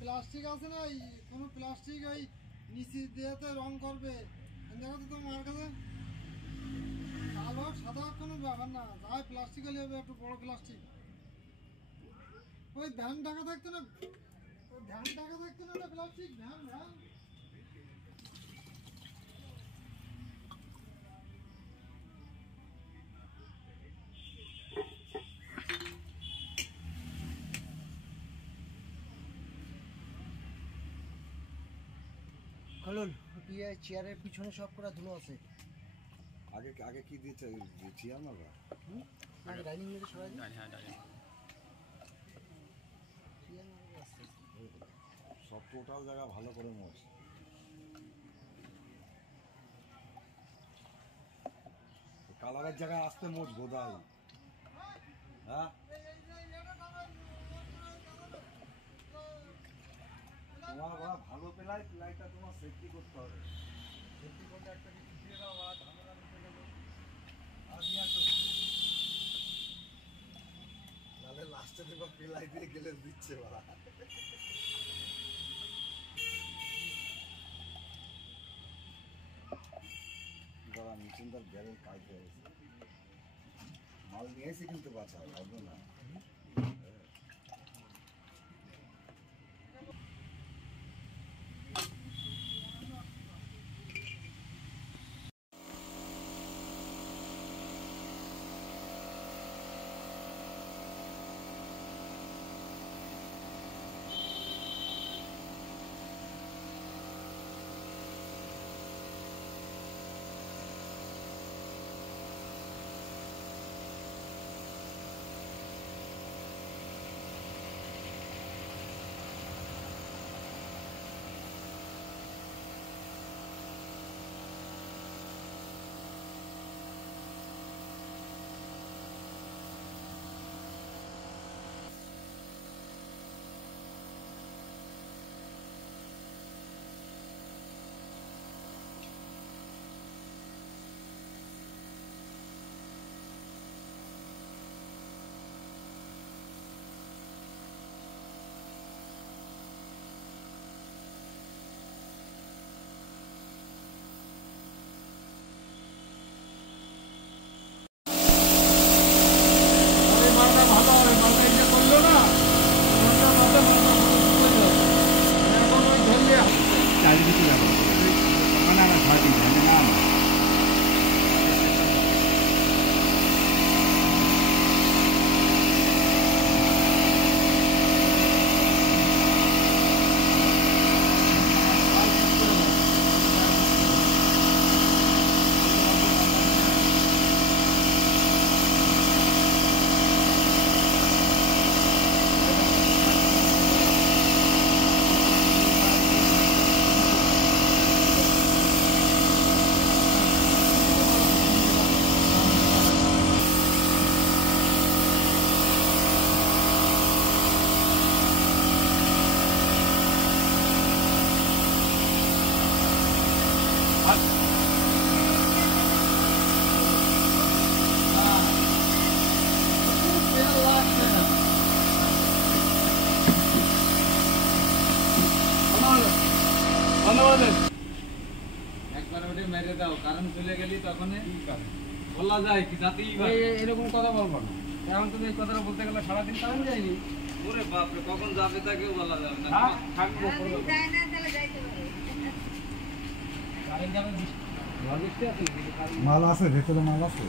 Plastic আছে না, কোনো প্লাস্টিক ওই নিচে দিয়েতে রং করবে, দেখো তো তোমার কাছে কালো সাদা কোনো ব্যাপার না, যাই প্লাস্টিক হলে হবে, একটু বড় প্লাস্টিক। ওই ভ্যান ঢাকা থাকতো না, ওই ভ্যান ঢাকা থাকতো না, ওটা প্লাস্টিক ভ্যান ভ্যান। খোলুন, চেয়ারের পিছনে সব করা ধুলো আছে। আগে আগে কি দিয়েছে চেয়ার মারবা? আগে ডাইনিং মেরে সরাই দিই। হ্যাঁ ডাইনিং। সব টোটাল জায়গা ভালো করে মোছ। কালারের জায়গায় আসতে মোছ গোদাই। হ্যাঁ তোমার বড় ভালো প্লাইটা তোমার সেফটি করতে হবে। সেফটি করতে একটা কিছু দিয়ে দাও, আর ঝামেলা মিটে গেল। আর নিয়ে আসো, নাহলে লাস্টে দেখো প্লাই দিয়ে গেলে দিচ্ছে বাড়া। বাবা মিচুনদার ব্যারেল কাজ হয়ে গেছে, মাল নিয়ে এসে কিন্তু বাঁচা ভাববো না। চারিদিকে ব্যবহার করে ওখানে আমরা ছাড় দিই না না। একবার ওটা মেরে দাও, কারণ চলে গেলি তখন বলা যায় কি জাতেই এরকম কথা বলবো না। এখন তুমি এই কথাটা বলতে গেলে সারাদিন টাইম যায়নি। ওরে বাপরে, কখন যাবে তাকেও বলা যাবে না। থাকবো মাল আছে ভেতরে, মাল আছে।